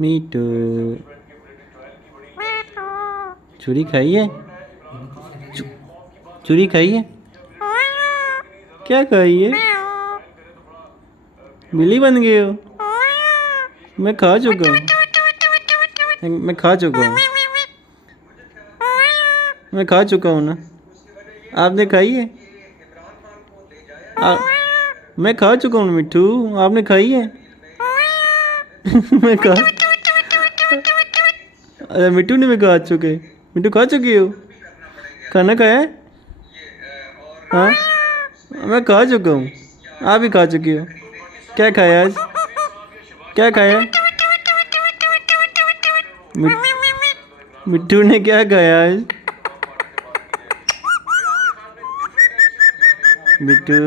मीठू चूरी खाई है? चूरी खाई है? क्या खाई है? बिल्ली बन गए हो? मैं खा चुका हूँ। मैं खा चुका हूँ। मैं खा चुका हूँ ना। आपने खाई है? आ, मैं खा चुका हूँ मिट्ठू। आपने खाई है? मैं खा अरे मिट्टू ने भी खा चुके। मिट्टू खा चुकी हो? खाना खाया है? हाँ मैं खा चुका हूँ। आप भी खा चुकी हो। क्या खाया आज? क्या खाया? मिट्टू ने क्या खाया आज? मिट्टू